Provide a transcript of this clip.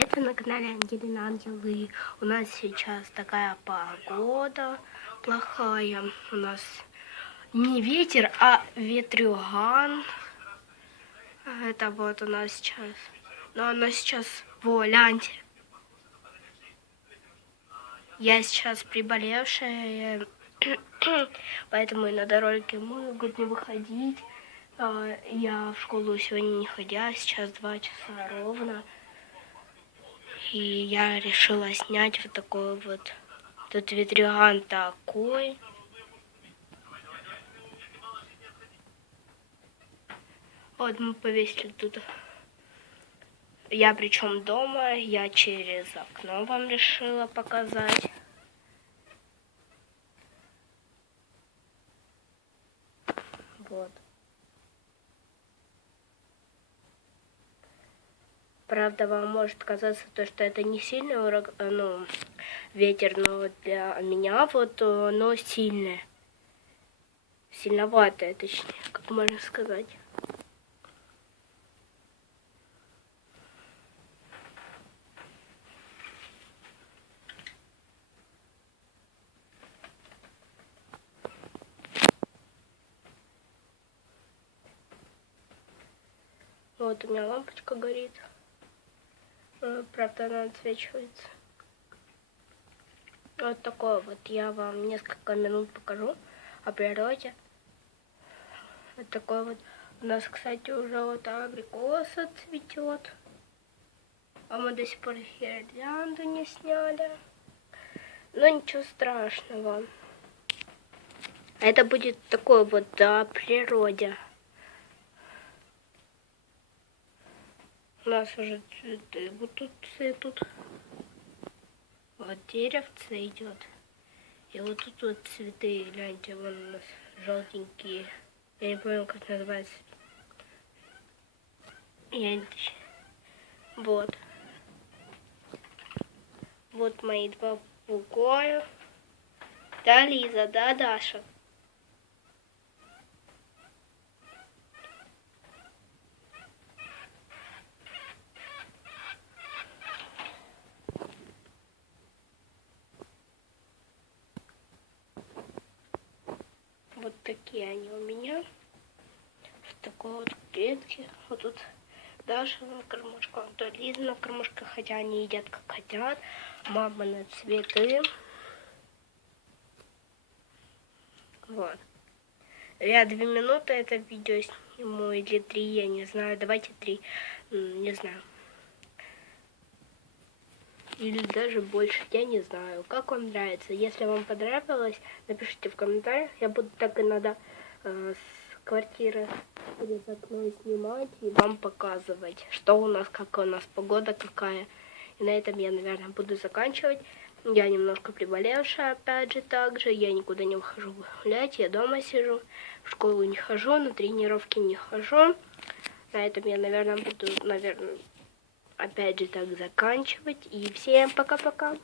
Это на канале Ангелина Ангелы. У нас сейчас такая погода плохая. У нас не ветер, а ветрюган. Это вот у нас сейчас. Но она сейчас, гляньте. Я сейчас приболевшая, поэтому и на дороге могут не выходить. Я в школу сегодня не ходя, сейчас 2 часа ровно. И я решила снять вот такой вот. Тут ветрюган такой. Вот мы повесили тут. Я причем дома, я через окно вам решила показать. Вот. Правда, вам может казаться то, что это не сильный ветер, но для меня вот оно сильное. Сильноватое, точнее, как можно сказать. Вот у меня лампочка горит. Правда, она отсвечивается. Вот такое вот. Я вам несколько минут покажу о природе. Вот такой вот. У нас, кстати, уже вот абрикоса цветет. А мы до сих пор гирлянду не сняли. Но ничего страшного. Это будет такой вот о природе. У нас уже цветы вот тут цветут. Вот деревце идет. И вот тут вот цветы, гляньте, вон у нас желтенькие. Я не помню, как называется. Вот. Вот мои 2 попугая. Да, Лиза, да, Даша. Вот такие они у меня. В такой вот клетке. Вот тут Даша на кормушках, то Лиза на кормушках, хотя они едят как хотят. Мама на цветы. Вот. Я 2 минуты это видео сниму, или 3, я не знаю. Давайте 3, не знаю. Или даже больше, я не знаю. Как вам нравится? Если вам понравилось, напишите в комментариях. Я буду так иногда с квартиры через окно снимать и вам показывать, что у нас, какая у нас погода какая. И на этом я, наверное, буду заканчивать. Я немножко приболевшая, опять же, также. Я никуда не выхожу гулять, я дома сижу. В школу не хожу, на тренировки не хожу. На этом я, наверное, буду, опять же, так заканчивать. И всем пока-пока.